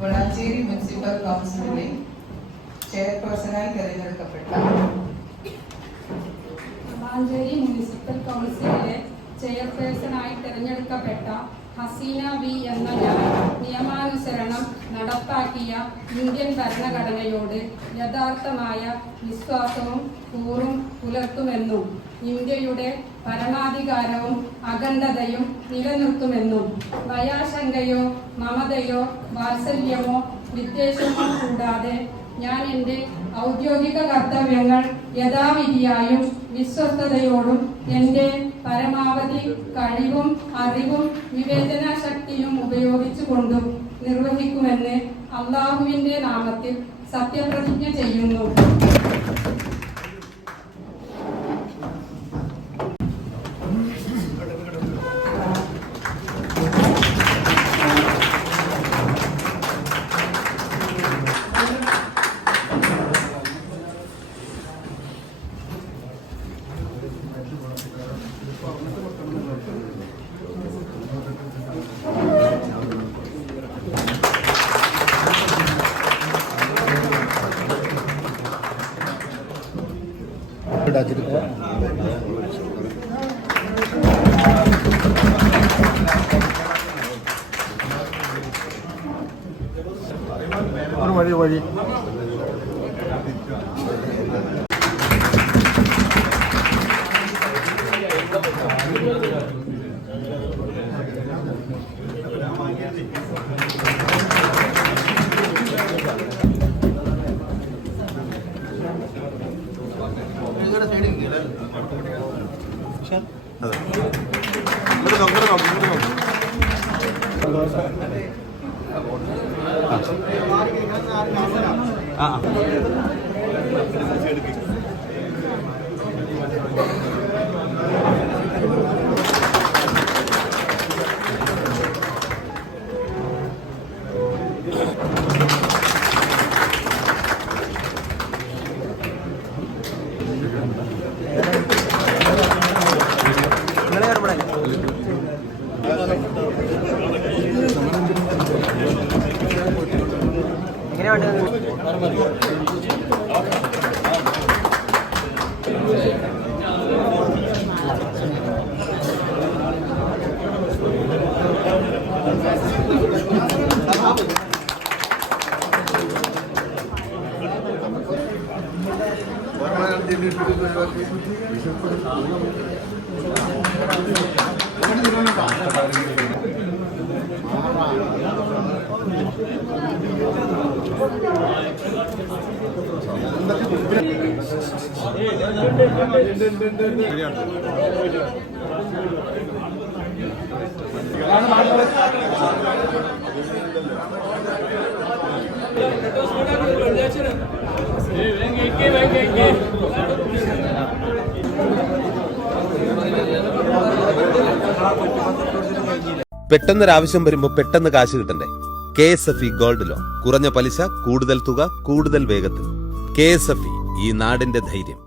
Valanchery municipal കൗൺസിലിലെ ചെയർപേഴ്സണായി തിരഞ്ഞെടുക്കപ്പെട്ട Valanchery municipal കൗൺസിലിലെ ചെയർപേഴ്സണായി തിരഞ്ഞെടുക്കപ്പെട്ട Hasina V എന്ന ഞാൻ നിയമാനുസരണം നടപ്പാക്കിയ ഇന്ത്യൻ ഭരണഘടനയോട് യഥാർത്ഥമായ വിശ്വാസവും കൂറും പുലർത്തുമെന്നും ഇന്ത്യയുടെ പരമാധികാരവും അഖണ്ഡതയും നിലനിർത്തുമെന്നും ഭയാശങ്കയോ മമതയോ വാത്സല്യമോ വിദ്വേഷമോ കൂടാതെ ഞാൻ എൻ്റെ ഔദ്യോഗിക കർത്തവ്യങ്ങൾ യഥാവിധിയായും വിശ്വസ്തയോടും എൻ്റെ പരമാവധി കഴിവും അറിവും വിവേചന ശക്തിയും ഉപയോഗിച്ചുകൊണ്ടും നിർവഹിക്കുമെന്ന് അല്ലാഹുവിൻ്റെ നാമത്തിൽ സത്യപ്രതിജ്ഞ ചെയ്യുന്നു. വഴി പെട്ടെന്നൊരാവശ്യം വരുമ്പോൾ പെട്ടെന്ന് കാശ് കിട്ടണ്ടേ? KSFE ഗോൾഡ് ലോൺ, കുറഞ്ഞ പലിശ, കൂടുതൽ തുക, കൂടുതൽ വേഗത്തിൽ. KSFE, ഈ നാടിന്റെ ധൈര്യം.